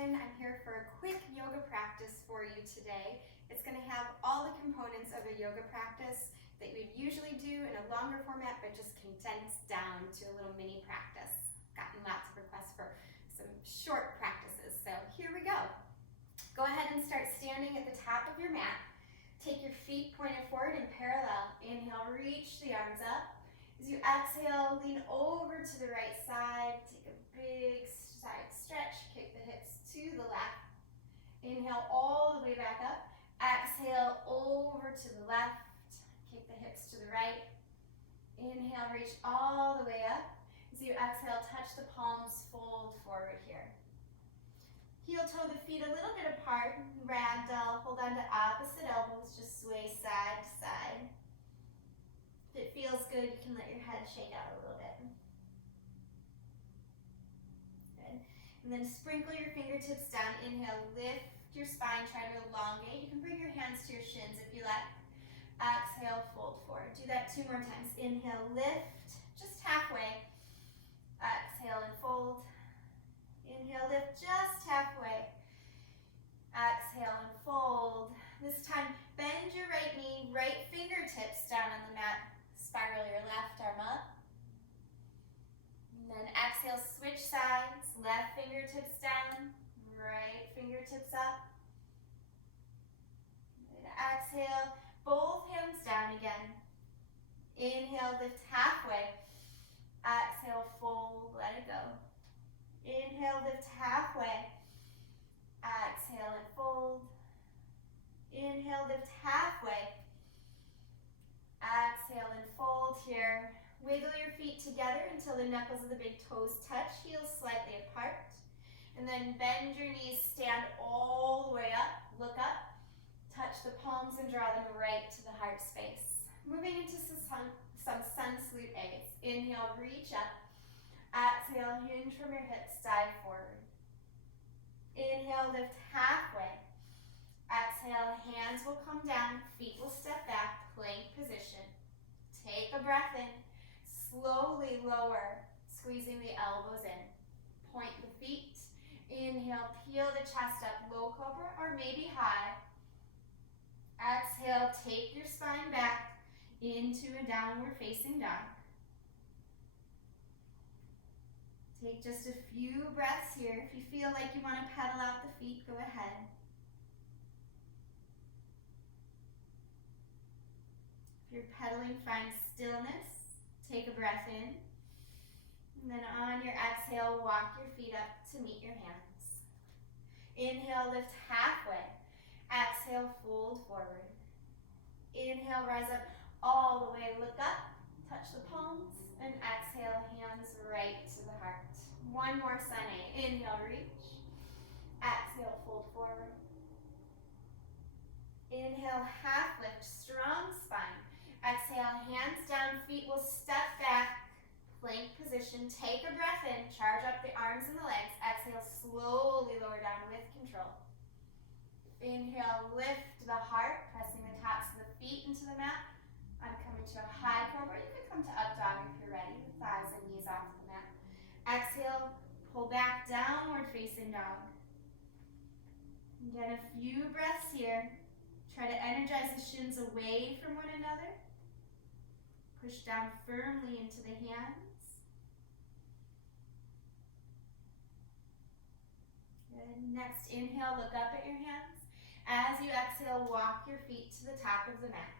everyone. I'm here for a quick yoga practice for you today. It's going to have all the components of a yoga practice that you'd usually do in a longer format, but just condensed down to a little mini practice. Gotten lots of requests for some short practices, so here we go. Go ahead and start standing at the top of your mat. Take your feet pointed forward in parallel. Inhale, reach the arms up. As you exhale, lean over to the right side. Take a big side stretch. Kick the hips to the left. Inhale all the way back up. Exhale over to the left. Kick the hips to the right. Inhale, reach all the way up. As you exhale, touch the palms, fold forward here. Heel toe the feet a little bit apart. Ragdoll, hold on to opposite elbows. Just sway side to side. If it feels good, you can let your head shake out a little bit. Good. And then sprinkle your fingertips down. Inhale, lift your spine, try to elongate. You can bring your hands to your shins if you like. Exhale, fold forward. Do that 2 more times. Inhale, lift, just halfway. Exhale and fold. Inhale, lift just halfway. Exhale and fold. This time, bend your right knee, right fingertips down on the mat. Spiral your left arm up. And then exhale, switch sides. Left fingertips down, right fingertips up. And exhale, both hands down again. Inhale, lift halfway. Exhale, fold, let it go. Inhale, lift halfway. Exhale and fold. Inhale, lift halfway. Exhale and fold here. Wiggle your feet together until the knuckles of the big toes touch, heels slightly apart. And then bend your knees, stand all the way up, look up, touch the palms and draw them right to the heart space. Moving into some sun salute A's. Inhale, reach up. Exhale, hinge from your hips, dive forward. Inhale, lift halfway. Exhale, hands will come down, feet will step back, plank position. Take a breath in, slowly lower, squeezing the elbows in. Point the feet. Inhale, peel the chest up, low cobra or maybe high. Exhale, take your spine back into a downward facing dog. Take just a few breaths here. If you feel like you want to pedal out the feet, go ahead. If you're pedaling, find stillness. Take a breath in. And then on your exhale, walk your feet up to meet your hands. Inhale, lift halfway. Exhale, fold forward. Inhale, rise up all the way, look up, touch the palms, and exhale, hands right to the heart. One more sun A. Inhale, reach. Exhale, fold forward. Inhale, half lift, strong spine. Exhale, hands down, feet will step back, plank position. Take a breath in, charge up the arms and the legs. Exhale, slowly lower down with control. Inhale, lift the heart, pressing the tops of the feet into the mat. I'm coming to a high cobra. You can come to up dog if you're ready, with thighs and knees off the mat. Exhale, pull back, downward facing dog. Again, a few breaths here. Try to energize the shins away from one another. Push down firmly into the hands. Good. Next, inhale, look up at your hands. As you exhale, walk your feet to the top of the mat.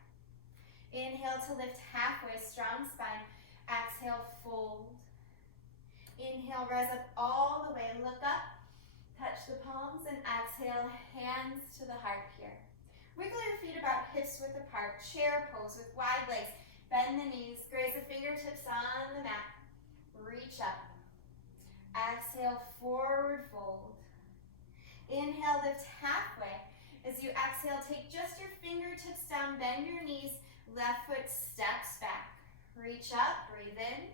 Inhale to lift halfway, strong spine. Exhale, fold. Inhale, rise up all the way, look up, touch the palms, and exhale, hands to the heart here. Wiggle your feet about hips width apart, chair pose with wide legs. Bend the knees, graze the fingertips on the mat. Reach up. Exhale, forward fold. Inhale, lift halfway. As you exhale, take just your fingertips down, bend your knees, left foot steps back. Reach up, breathe in.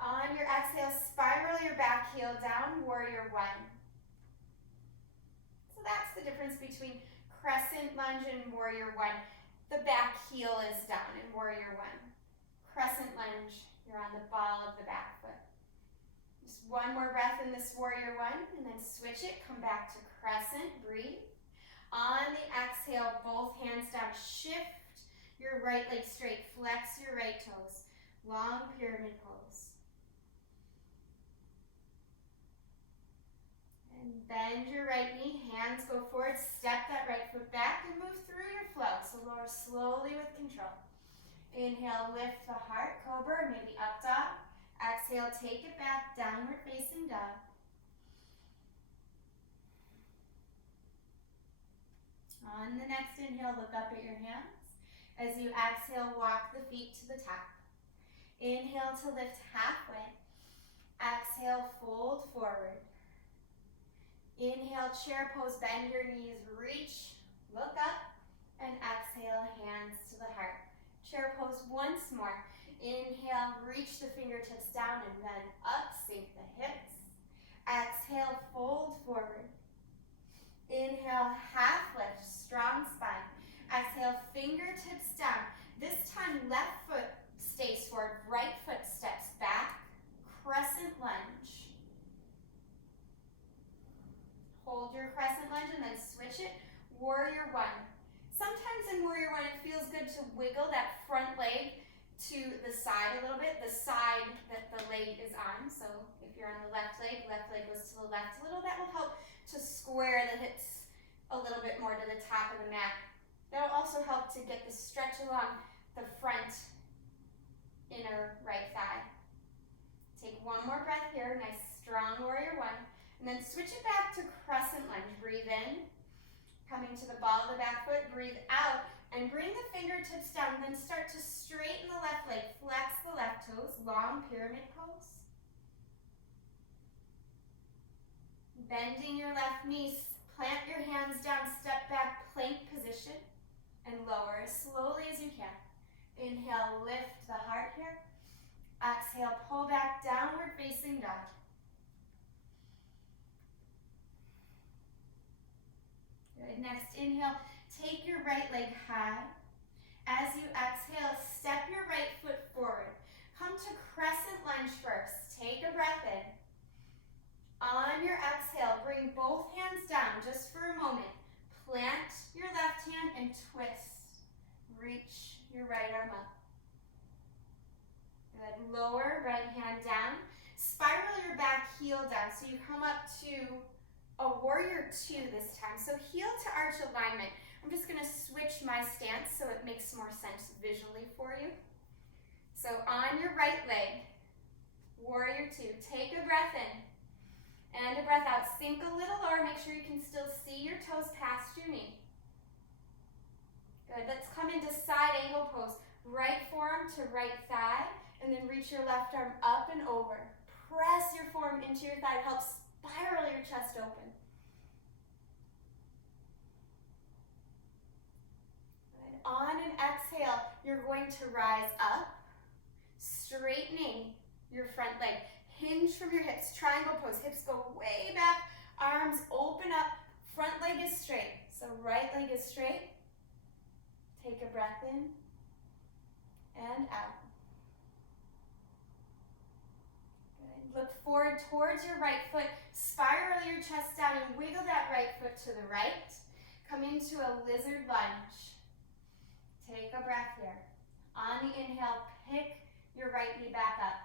On your exhale, spiral your back heel down, warrior one. So that's the difference between crescent lunge and warrior one. The back heel is down in warrior one. Crescent lunge, you're on the ball of the back foot. Just one more breath in this warrior one, and then switch it. Come back to crescent, breathe. On the exhale, both hands down. Shift your right leg straight. Flex your right toes. Long pyramid pose. And bend your right knee. Hands go forward. Step that right foot back and move through your flow. So lower slowly with control. Inhale, lift the heart, cobra, maybe up dog. Exhale, take it back, downward facing dog. On the next inhale, look up at your hands. As you exhale, walk the feet to the top. Inhale to lift halfway. Exhale, fold forward. Inhale, chair pose, bend your knees, reach, look up, and exhale, hands to the heart. Chair pose once more. Inhale, reach the fingertips down and then up, sink the hips. Exhale, fold forward. Inhale, half lift, strong spine. Exhale, fingertips down. This time, left foot stays forward, right foot steps back. Crescent lunge. Hold your crescent lunge and then switch it. Warrior one. Sometimes in warrior one, it feels good to wiggle that front leg to the side a little bit, the side that the leg is on. So if you're on the left leg goes to the left a little. That will help to square the hips a little bit more to the top of the mat. That will also help to get the stretch along the front inner right thigh. Take one more breath here, nice strong warrior one, and then switch it back to crescent lunge. Breathe in, coming to the ball of the back foot, breathe out, and bring the fingertips down, then start to straighten the left leg, flex the left toes, long pyramid pose. Bending your left knee, plant your hands down, step back, plank position, and lower as slowly as you can. Inhale, lift the heart here. Exhale, pull back, downward facing dog. Good, next inhale, take your right leg high. As you exhale, step your right foot forward. Come to crescent lunge first. Take a breath in. On your exhale, bring both hands down just for a moment. Plant your left hand and twist. Reach your right arm up. Good. Lower right hand down. Spiral your back heel down so you come up to a warrior two this time. So heel to arch alignment. I'm just going to switch my stance so it makes more sense visually for you. So on your right leg, warrior two. Take a breath in and a breath out. Sink a little lower. Make sure you can still see your toes past your knee. Good. Let's come into side angle pose. Right forearm to right thigh, and then reach your left arm up and over. Press your forearm into your thigh. Help spiral your chest open. Good. On an exhale, you're going to rise up, straightening your front leg. Hinge from your hips, triangle pose. Hips go way back, arms open up, front leg is straight. So right leg is straight. Take a breath in and out. Good. Look forward towards your right foot. Spiral your chest down and wiggle that right foot to the right. Come into a lizard lunge. Take a breath here. On the inhale, pick your right knee back up.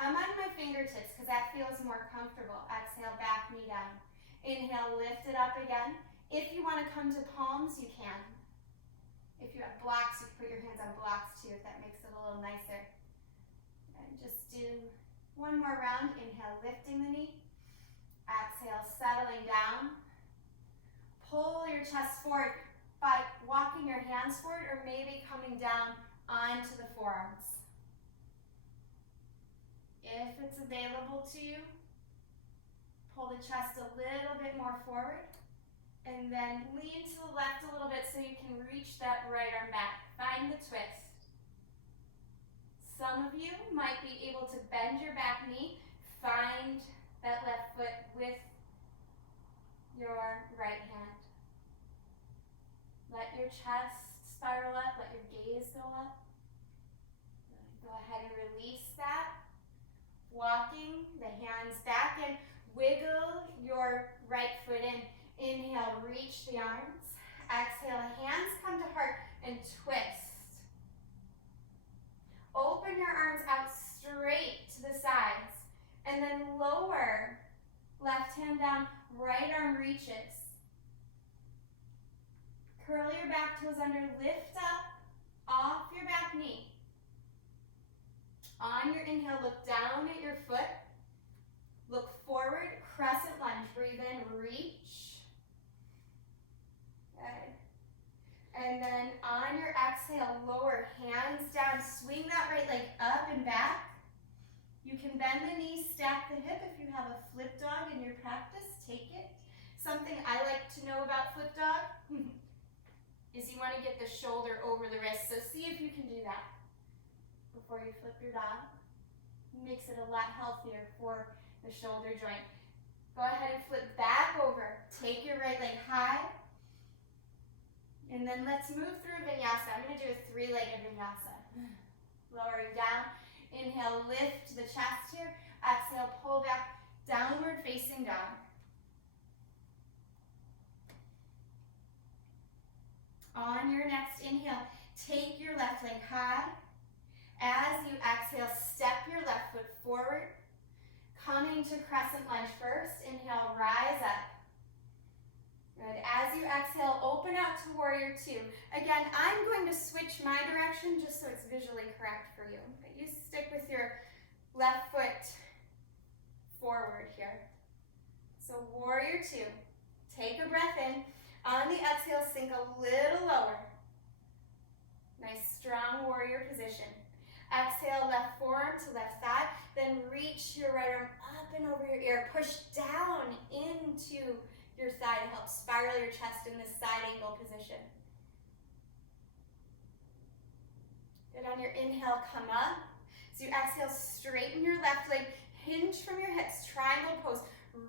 I'm on my fingertips because that feels more comfortable. Exhale, back knee down. Inhale, lift it up again. If you want to come to palms, you can. If you have blocks, you can put your hands on blocks too, if that makes it a little nicer. And just do one more round. Inhale, lifting the knee. Exhale, settling down. Pull your chest forward by walking your hands forward or maybe coming down onto the forearms. If it's available to you, pull the chest a little bit more forward. And then lean to the left a little bit so you can reach that right arm back. Find the twist. Some of you might be able to bend your back knee. Find that left foot with your right hand. Let your chest spiral up. Let your gaze go up. Go ahead and release that. walking the hands back in. Wiggle your right foot in. Inhale, reach the arms. Exhale, hands come to heart and twist. Open your arms out straight to the sides and then lower. Left hand down, right arm reaches. Curl your back toes under, lift up off your back knee. On your inhale, look down at your foot. Look forward, crescent lunge. Breathe in, reach. Good. And then on your exhale, lower, hands down. Swing that right leg up and back. You can bend the knees, stack the hip. If you have a flip dog in your practice, take it. Something I like to know about flip dog is you want to get the shoulder over the wrist. So see if you can do that before you flip your dog. Makes it a lot healthier for the shoulder joint. Go ahead and flip back over. Take your right leg high. And then let's move through vinyasa. I'm going to do a three-legged vinyasa. Lowering down. Inhale, lift the chest here. Exhale, pull back, downward facing dog. On your next inhale, take your left leg high. As you exhale, step your left foot forward. Coming to crescent lunge first. Inhale, rise up. Good. As you exhale, open out to warrior two. Again, I'm going to switch my direction just so it's visually correct for you. But you stick with your left foot forward here. So warrior two. Take a breath in. On the exhale, sink a little lower. Nice strong warrior position. Exhale, left forearm to left thigh. Then reach your right arm up and over your ear. Push down into your thigh to help spiral your chest in this side angle position. Good. On your inhale, come up. As you exhale, straighten your left leg, hinge from your hips, triangle pose.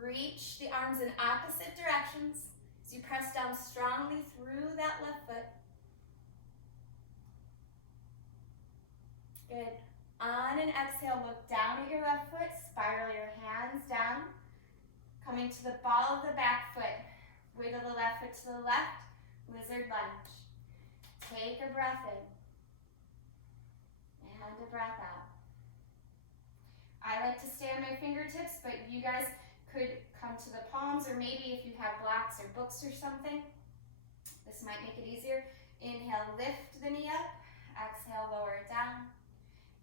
Reach the arms in opposite directions as you press down strongly through that left foot. Good. On an exhale, look down at your left foot, spiral your hands down. Coming to the ball of the back foot, wiggle the left foot to the left, lizard lunge. Take a breath in and a breath out. I like to stay on my fingertips, but you guys could come to the palms, or maybe if you have blocks or books or something, this might make it easier. Inhale, lift the knee up. Exhale, lower it down.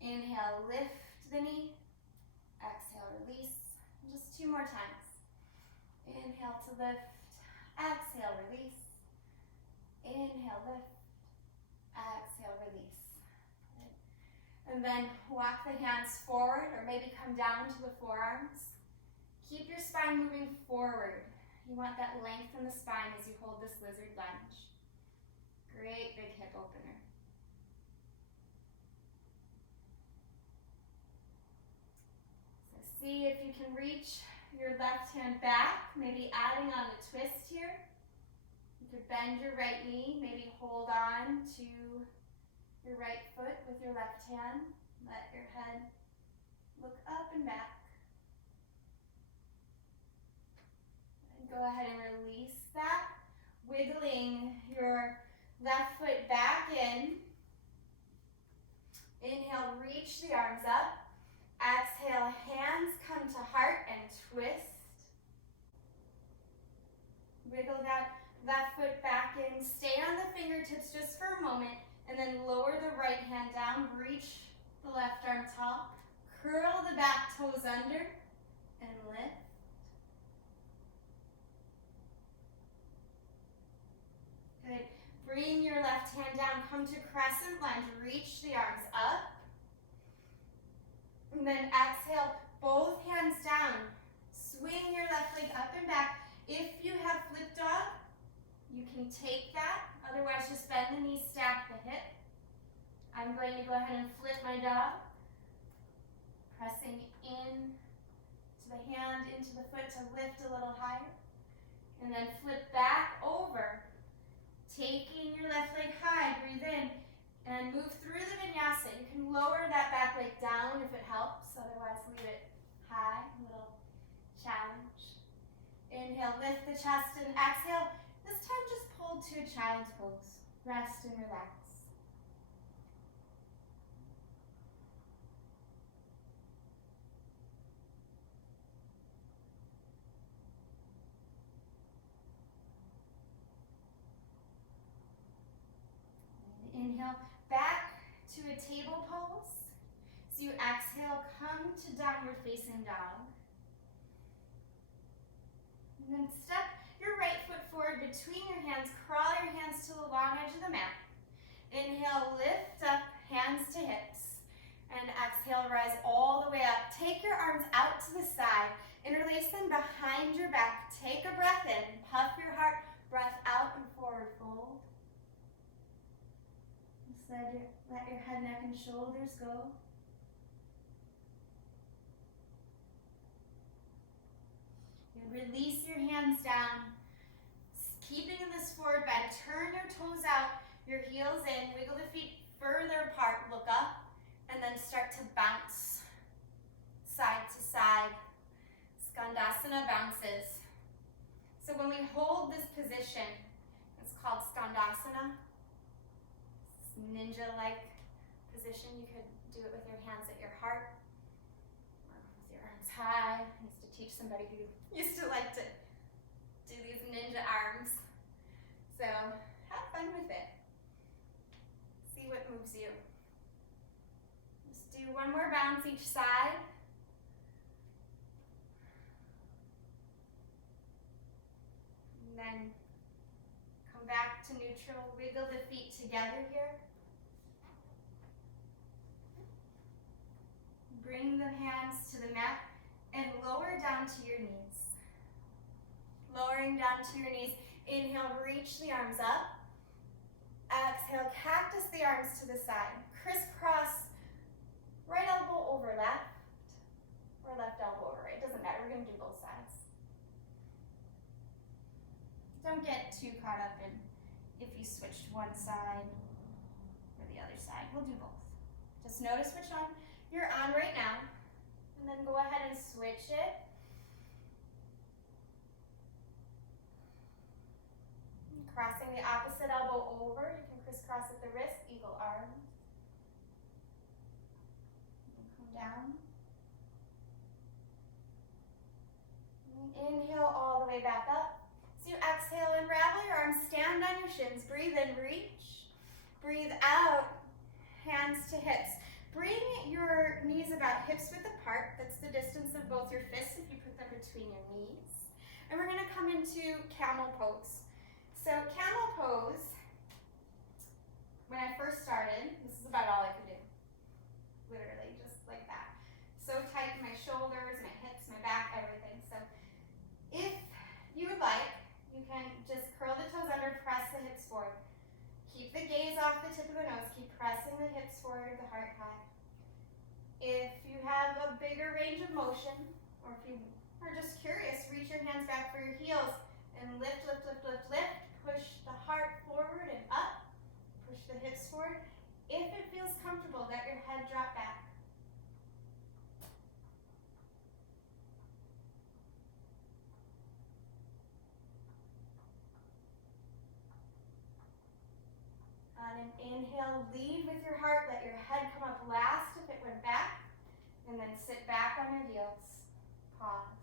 Inhale, lift the knee. Exhale, release. And just two more times. Inhale to lift, exhale, release. Inhale, lift, exhale, release. Good. And then walk the hands forward, or maybe come down to the forearms. Keep your spine moving forward. You want that length in the spine as you hold this lizard lunge. Great big hip opener. So see if you can reach your left hand back, maybe adding on a twist here. You could bend your right knee, maybe hold on to your right foot with your left hand. Let your head look up and back. And go ahead and release that, wiggling your left foot back in. Inhale, reach the arms up. Exhale, hands come to heart and twist. Wiggle that left foot back in. Stay on the fingertips just for a moment, and then lower the right hand down. Reach the left arm tall. Curl the back toes under and lift. Good. Bring your left hand down. Come to crescent lunge. Reach the arms up. And then exhale, both hands down. Swing your left leg up and back. If you have flip dog, you can take that. Otherwise, just bend the knee, stack the hip. I'm going to go ahead and flip my dog. Pressing in to the hand, into the foot to lift a little higher. And then flip back over. Taking your left leg high, breathe in. And move through the vinyasa. You can lower that back leg down if it helps, otherwise leave it lift the chest and exhale. This time just pull to a child's pose. Rest and relax. Inhale, back to a table pose. So you exhale, come to downward facing dog. And then step your right foot forward between your hands. Crawl your hands to the long edge of the mat. Inhale, lift up, hands to hips. And exhale, rise all the way up. Take your arms out to the side. Interlace them behind your back. Take a breath in. Puff your heart. Breath out and forward fold. Just let your head, neck, and shoulders go. Release your hands down. Keeping in this forward bend, turn your toes out, your heels in, wiggle the feet further apart, look up, and then start to bounce side to side. Skandasana bounces. So when we hold this position, it's called Skandasana. It's ninja-like position. You could do it with your hands at your heart, or with your arms high. I used to teach somebody who used to like to do these ninja arms. So have fun with it. See what moves you. Just do one more bounce each side. And then come back to neutral. Wiggle the feet together here. Bring the hands to the mat and lower down to your knees. Lowering down to your knees. Inhale, reach the arms up. Exhale, cactus the arms to the side. Crisscross, right elbow over left, or left elbow over right. Doesn't matter, we're gonna do both sides. Don't get too caught up in if you switched one side or the other side. We'll do both. Just notice which one you're on right now, and then go ahead and switch it. Crossing the opposite elbow over, you can crisscross at the wrist, eagle arms. And come down. And inhale all the way back up. So you exhale, unravel your arms, stand on your shins, breathe in, reach. Breathe out, hands to hips. Bring your knees about hips width apart. That's the distance of both your fists if you put them between your knees. And we're gonna come into camel pose. So camel pose, when I first started, this is about all I could do. Literally, just like that. So tight in my shoulders, my hips, my back, everything. So if you would like, you can just curl the toes under, press the hips forward. Keep the gaze off the tip of the nose. Keep pressing the hips forward, the heart high. If you have a bigger range of motion, or if you are just curious, reach your hands back for your heels and lift, lift, lift, lift, lift. Push the heart forward and up. Push the hips forward. If it feels comfortable, let your head drop back. On an inhale, lead with your heart. Let your head come up last if it went back. And then sit back on your heels. Pause.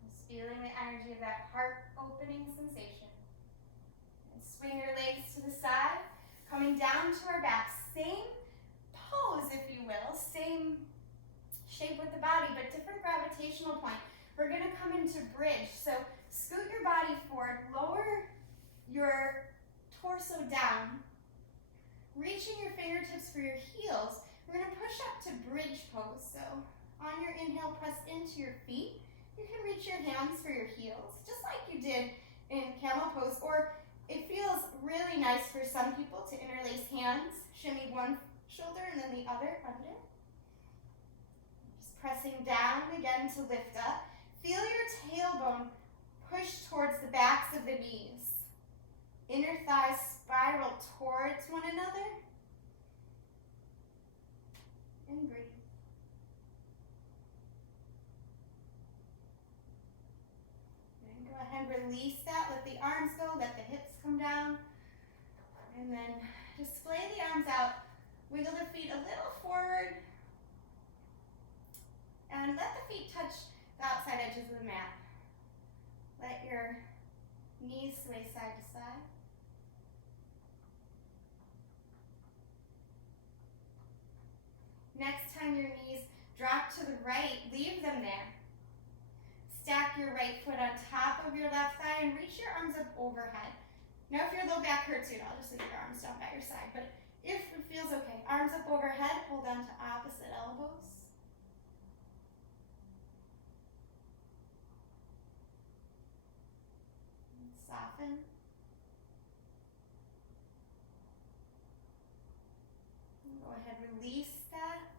Just feeling the energy of that heart opening sensation. And swing your legs to the side. Coming down to our back. Same pose, if you will. Same shape with the body, but different gravitational point. We're going to come into bridge. So scoot your body forward. Lower your torso down, reaching your fingertips for your heels. We're going to push up to bridge pose. So on your inhale, press into your feet. You can reach your hands for your heels, just like you did in camel pose, or it feels really nice for some people to interlace hands, shimmy one shoulder and then the other under. Just pressing down again to lift up. Feel your tailbone push towards the backs of the knees. Inner thighs spiral towards one another. And breathe. release that. Let the arms go, let the hips come down. And then just splay the arms out. Wiggle the feet a little forward. And let the feet touch the outside edges of the mat. Let your knees sway side to side. Next time your knees drop to the right, leave them there. Stack your right foot on top of your left thigh and reach your arms up overhead. Now if your low back hurts you, I'll just leave your arms down by your side. But if it feels okay, arms up overhead, hold on to opposite elbows. And soften. And go ahead, release that.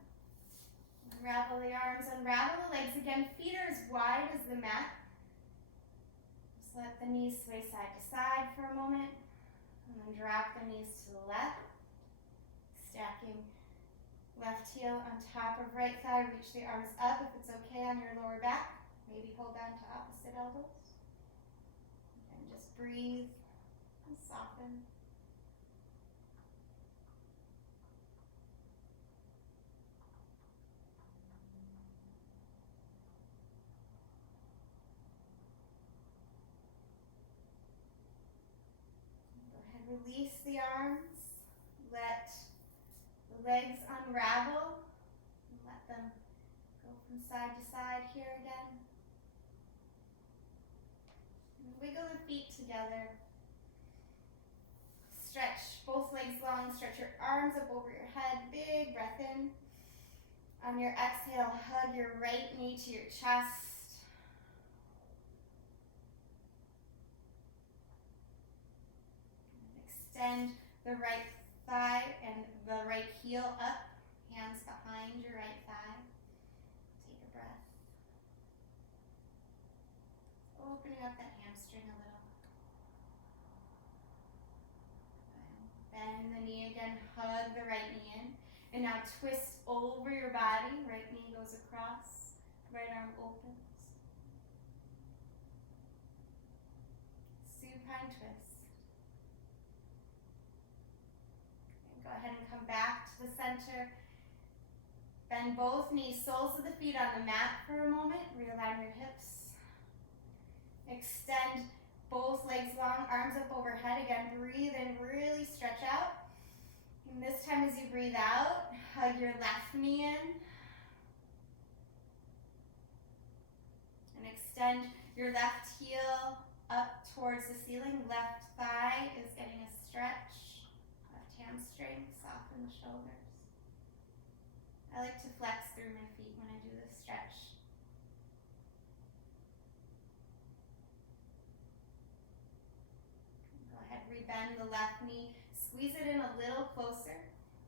Unravel the arms, unravel the legs. Again, feet are as wide as the mat. Just let the knees sway side to side for a moment. And then drop the knees to the left. Stacking left heel on top of right thigh. Reach the arms up if it's okay on your lower back. Maybe hold on to opposite elbows. And just breathe and soften. Release the arms, let the legs unravel, and let them go from side to side here again. And wiggle the feet together. Stretch both legs long, stretch your arms up over your head, big breath in. On your exhale, hug your right knee to your chest. Extend the right thigh and the right heel up, hands behind your right thigh. Take a breath. Opening up that hamstring a little. Bend the knee again, hug the right knee in. And now twist over your body, right knee goes across, right arm opens. Supine twist. Go ahead and come back to the center. Bend both knees, soles of the feet on the mat for a moment. Realign your hips. Extend both legs long, arms up overhead. Again, breathe in, really stretch out. And this time as you breathe out, hug your left knee in. And extend your left heel up towards the ceiling. Left thigh is getting a stretch. Hamstring, soften the shoulders. I like to flex through my feet when I do this stretch. Go ahead, rebend the left knee, squeeze it in a little closer,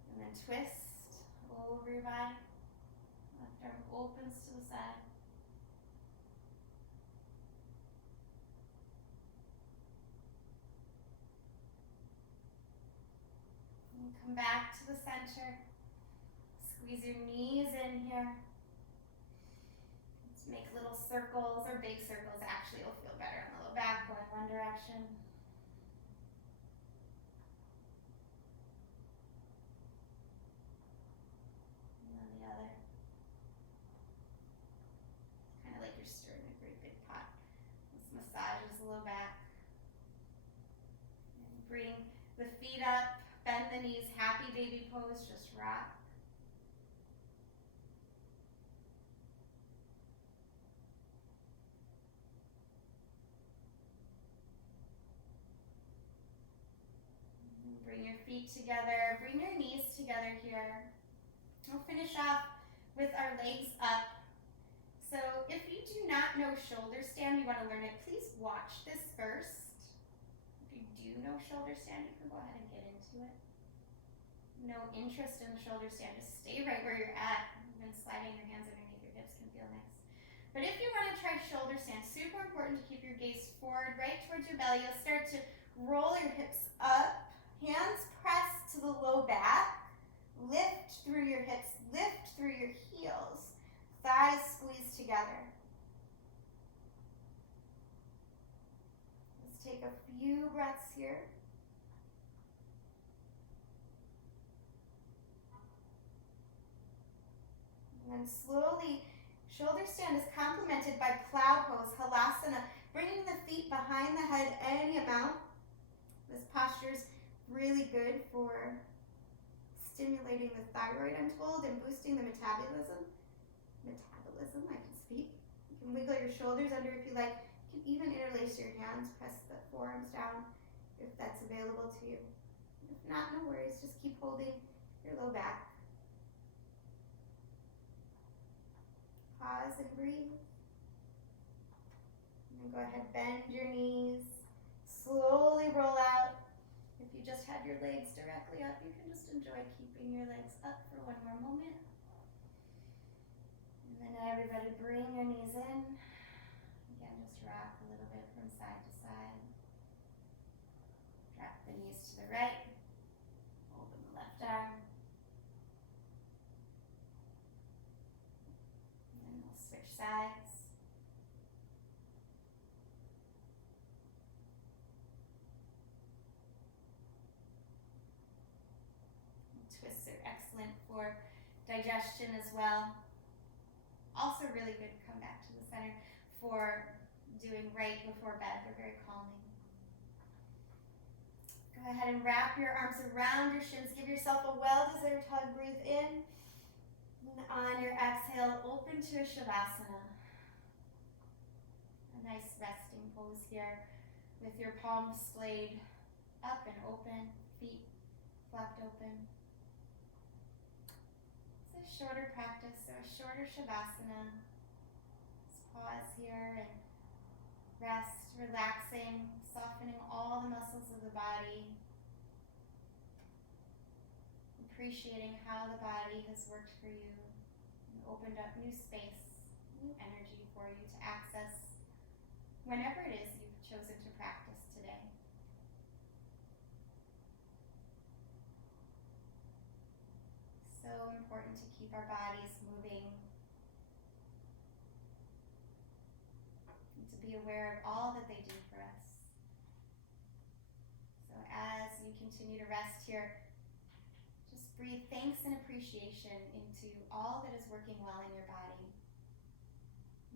and then twist over your body. Left arm opens to the side. Come back to the center. Squeeze your knees in here. Let's make little circles or big circles. Actually, it'll feel better on the low back, going one direction. And then the other. Kind of like you're stirring a great big pot. This massages the low back. And bring the feet up. Bend the knees, happy baby pose, just rock. Bring your feet together, bring your knees together here. We'll finish off with our legs up. So if you do not know shoulder stand, you want to learn it, please watch this first. If you do know shoulder stand, you can go ahead and get into it. No interest in the shoulder stand, just stay right where you're at. Even sliding your hands underneath your hips can feel nice. But if you want to try shoulder stand, super important to keep your gaze forward, right towards your belly. You'll start to roll your hips up, hands press to the low back, lift through your hips, lift through your heels, thighs squeeze together. take a few breaths here. And then slowly, shoulder stand is complemented by plow pose, halasana, bringing the feet behind the head any amount. This posture is really good for stimulating the thyroid, I'm told, and boosting the metabolism, I can speak. You can wiggle your shoulders under if you like. You can even interlace your hands, press the forearms down if that's available to you. If not, no worries, just keep holding your low back. Pause and breathe. And then go ahead, bend your knees, slowly roll out. If you just had your legs directly up, you can just enjoy keeping your legs up for one more moment. And then everybody bring your knees in. Again, just rock a little bit from side to side. Drop the knees to the right. Open the left arm. And then we'll switch sides. Twists are excellent for digestion as well. Also really good to come back to the center for doing right before bed. They're very calming. Go ahead and wrap your arms around your shins. Give yourself a well-deserved hug. Breathe in. And on your exhale, open to a Shavasana. A nice resting pose here with your palms splayed up and open, feet flapped open. Shorter practice, so a shorter Shavasana. Let's pause here and rest, relaxing, softening all the muscles of the body, appreciating how the body has worked for you and opened up new space, new energy for you to access whenever it is you've chosen to practice today. So important to keep our bodies moving, and to be aware of all that they do for us. So as you continue to rest here, just breathe thanks and appreciation into all that is working well in your body.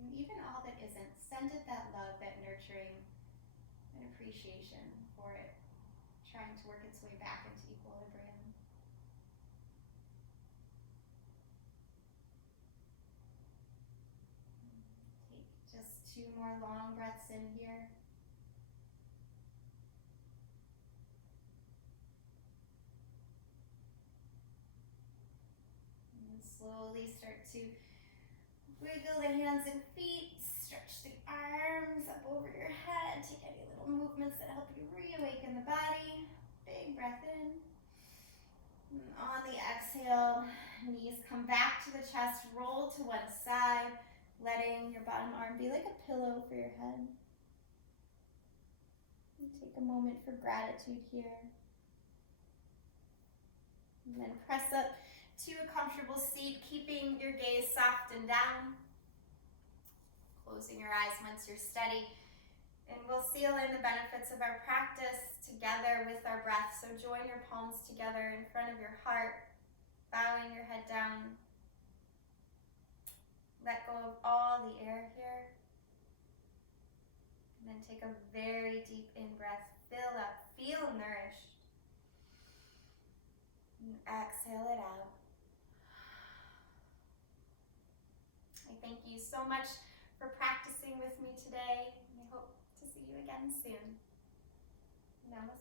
And even all that isn't, send it that love, that nurturing, and appreciation for it, trying to work its way back into equilibrium. Two more long breaths in here. And slowly start to wiggle the hands and feet, stretch the arms up over your head, take any little movements that help you reawaken the body. Big breath in. And on the exhale, knees come back to the chest, roll to one side, letting your bottom arm be like a pillow for your head. And take a moment for gratitude here. And then press up to a comfortable seat, keeping your gaze soft and down. Closing your eyes once you're steady. And we'll seal in the benefits of our practice together with our breath. So join your palms together in front of your heart, bowing your head down. Let go of all the air here. And then take a very deep in-breath. Fill up, feel nourished. And exhale it out. I thank you so much for practicing with me today. And I hope to see you again soon. Namaste.